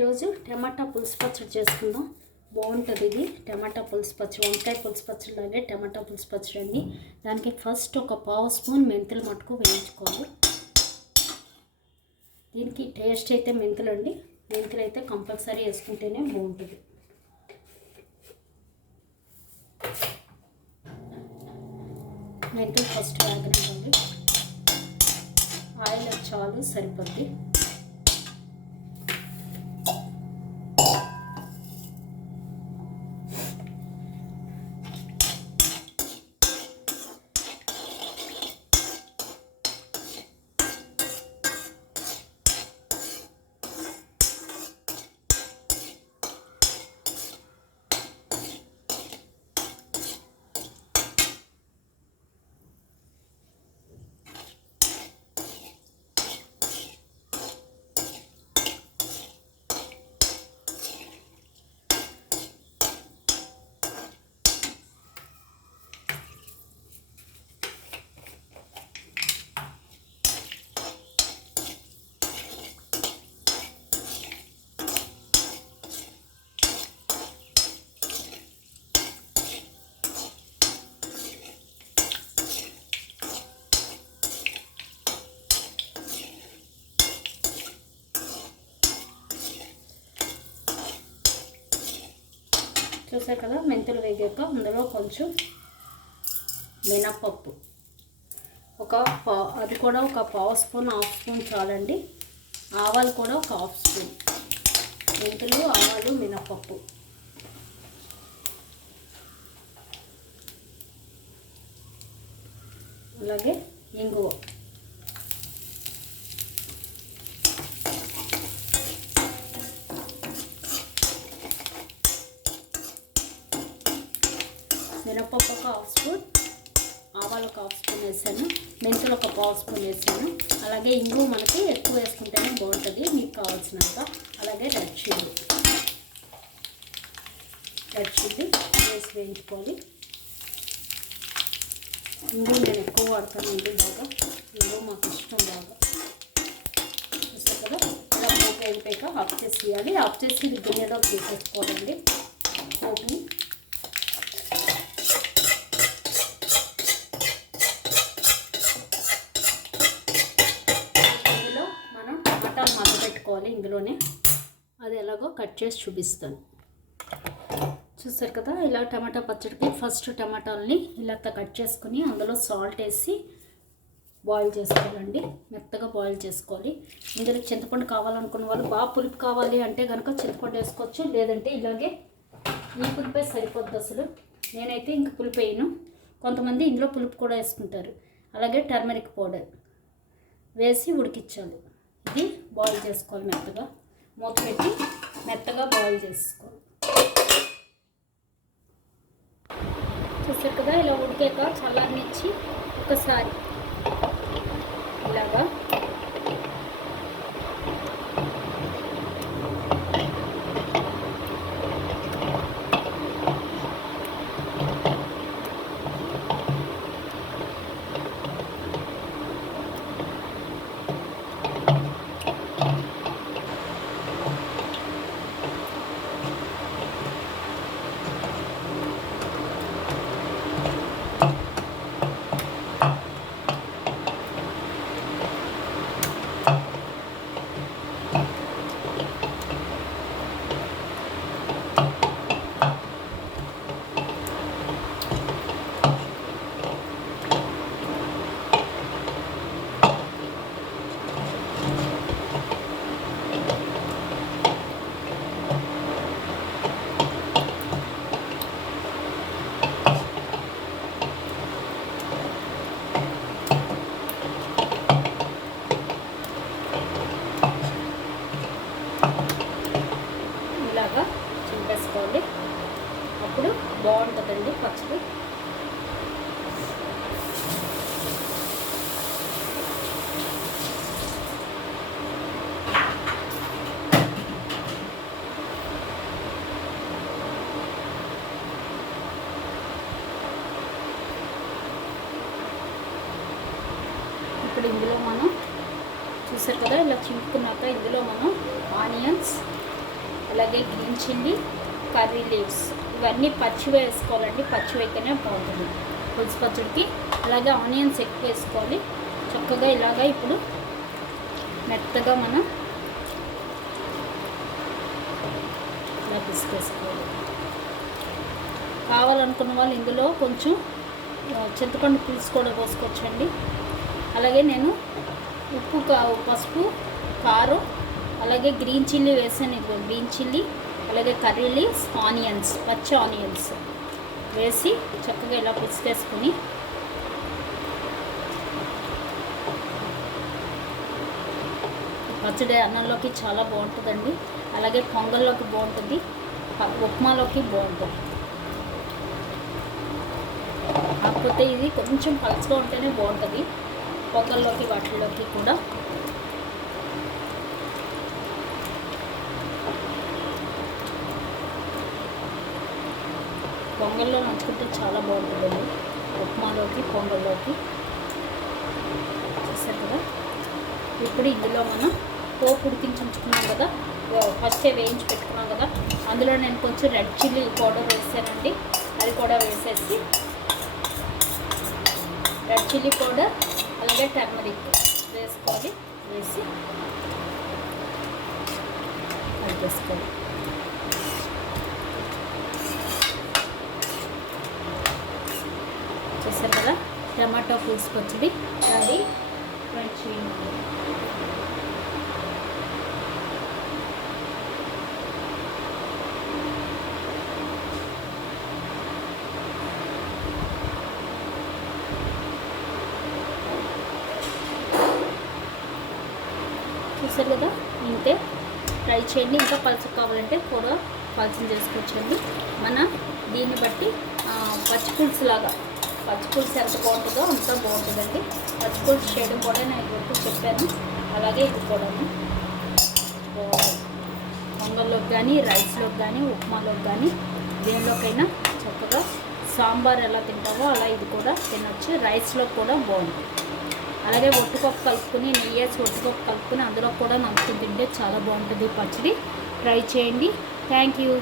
ఈరోజు టమాటా పులుసు పచ్చడి చేసుకుందాం. బాగుంటుంది ఇది. టమాటా పులుసు పచ్చడి వంకాయ పులుసు పచ్చడి లాగే టమాటా పులుసు పచ్చడి అండి. దానికి ఫస్ట్ ఒక పావు స్పూన్ మెంతులు మటుకు వేయించుకోవాలి. దీనికి టేస్ట్ అయితే మెంతులు అండి. మెంతులు అయితే కంపల్సరీ వేసుకుంటేనే బాగుంటుంది. మెంతులు ఫస్ట్ వేగనివ్వండి ఆయిల్ చాలు సరిపోద్ది. చూసారు కదా మెంతులు వేగాక అందులో కొంచెం మినప్పప్పు ఒక పా అది కూడా ఒక పావు స్పూన్ హాఫ్ స్పూన్ చాలండి. ఆవాలు కూడా ఒక హాఫ్ స్పూన్. మెంతులు ఆవాలు మినప్పప్పు అలాగే ఇంగువ. మినపప్పు ఒక హాఫ్ స్పూన్ ఆవాలు ఒక హాఫ్ స్పూన్ వేసాను మెంతులు ఒక పావు స్పూన్ వేసాను. అలాగే ఇంగు మనకి ఎక్కువ వేసుకుంటేనే బాగుంటుంది మీకు కావాల్సినంత. అలాగే రెడ్ చిల్లీ రెడ్ చిల్లీ వేసి వేయించుకోవాలి. ఇంగు నేను ఎక్కువ వాడతాను ఇంగు బాగా. ఇంగు మాకు ఇష్టం బాగా. చూస్తారు కదా? ఇలా పోపు అయిపోయాక ఆఫ్ చేసి ఇవ్వాలి ఆఫ్ చేసి ఇది గిన్నెలో తీసేసుకోవాలండి. పోపుని ఇందులో మనం టమాటాలు మగ్గ పెట్టుకోవాలి ఇందులోనే అది ఎలాగో కట్ చేసి చూపిస్తాను. చూస్తారు కదా ఇలా టమాటా పచ్చడికి ఫస్ట్ టమాటాలని ఇలా కట్ చేసుకుని అందులో సాల్ట్ వేసి బాయిల్ చేసుకోవాలండి. మెత్తగా బాయిల్ చేసుకోవాలి. ఇందులో చింతపండు కావాలనుకున్న వాళ్ళు బాగా పులుపు కావాలి అంటే కనుక చింతపండు వేసుకోవచ్చు లేదంటే ఇలాగే ఈ పులిపే సరిపోద్ది అసలు. నేనైతే ఇంక పులుపు వేయను. కొంతమంది ఇందులో పులుపు కూడా వేసుకుంటారు. అలాగే టర్మరిక్ పౌడర్ వేసి ఉడికించాలి. ఇది బాయిల్ చేసుకోవాలి మెత్తగా. మూత పెట్టి మెత్తగా బాయిల్ చేసుకోవాలి చూసారు కదా ఇలా ఉడికాక చల్లారనిచ్చి ఒకసారి ఇలాగా ఇలాగా చింపేసుకోండి. అప్పుడు బాగుంటుందండి పచ్చడి ఇప్పుడు ఇందులో మనం చూసారు కదా ఇలా చింపుకున్నాక ఇందులో మనం ఆనియన్స్ అలాగే గ్రీన్ చిల్లీ కర్రీ లీవ్స్ ఇవన్నీ పచ్చి వేసుకోవాలండి. పచ్చి అయితేనే బాగుంటుంది పులుసు పచ్చడికి. అలాగే ఆనియన్స్ ఎక్కువ వేసుకోవాలి. చక్కగా ఇలాగా ఇప్పుడు మెత్తగా మనం ఇలా పిసికేసుకోవాలి. కావాలనుకున్న వాళ్ళు ఇందులో కొంచెం చింతపండు పులుసు కూడా పోసుకోవచ్చండి. అలాగే నేను పసుపు కారం అలాగే గ్రీన్ చిల్లీ వేసాను ఇది గ్రీన్ చిల్లీ అలాగే కర్రీ లీవ్స్ ఆనియన్స్ పచ్చి ఆనియన్స్ వేసి చక్కగా ఇలా పిసికేసుకుని పచ్చడి అన్నంలోకి చాలా బాగుంటుందండి. అలాగే పొంగల్లోకి బాగుంటుంది. ఉప్మాలోకి బాగుంటుంది. కాకపోతే ఇది కొంచెం పలుచగా ఉంటేనే బాగుంటుంది. పొగల్లోకి వాటిల్లోకి కూడా. పొంగల్లో నంచుకుంటే చాలా బాగుంటుందండి ఉప్మాలోకి పొంగల్లోకి. చూసారు కదా? ఇప్పుడు ఇందులో మనం పోపు ఉడికించి ఉంచుకున్నాం కదా ఫస్టే వేయించి పెట్టుకున్నాం కదా? అందులో నేను కొంచెం రెడ్ చిల్లీ పౌడర్ వేసానండి. అది కూడా వేసేసి రెడ్ చిల్లీ పౌడర్ అలాగే టర్మరిక్ వేసుకోవాలి వేసి కలిపేసుకోవాలి చూసారు కదా? టమాటో పులుసు పచ్చడి అది ఫ్రెంచ్ చూసారు కదా? ఇంతే. ట్రై చేయండి. ఇంకా పలుచగా కావాలంటే కూడా పలుచని చేసుకోవచ్చండి. మన దీన్ని బట్టి పచ్చిపులుసు పచ్చి లాగా. పచ్చిపులుసు ఎంత బాగుంటుందో అంత బాగుంటుందండి. పచ్చిపులుసు చేయడం కూడా నేను ఇదివరకు చెప్పాను. అలాగే ఇది కూడాను. వంగల్లోకి కానీ రైస్లోకి కానీ ఉప్మాలోకి కానీ దేనిలోకైనా చక్కగా సాంబార్ ఎలా తింటామో అలా ఇది కూడా తినొచ్చు. రైస్లో కూడా బాగుంటుంది. అలాగే ఒట్టుకొక్క కలుపుకొని నెయ్యి వేసి ఒట్టుకొప్పు కలుపుకొని అందులో కూడా నలుపుకుని తింటే చాలా బాగుంటుంది పచ్చడి. ట్రై చేయండి. Thank you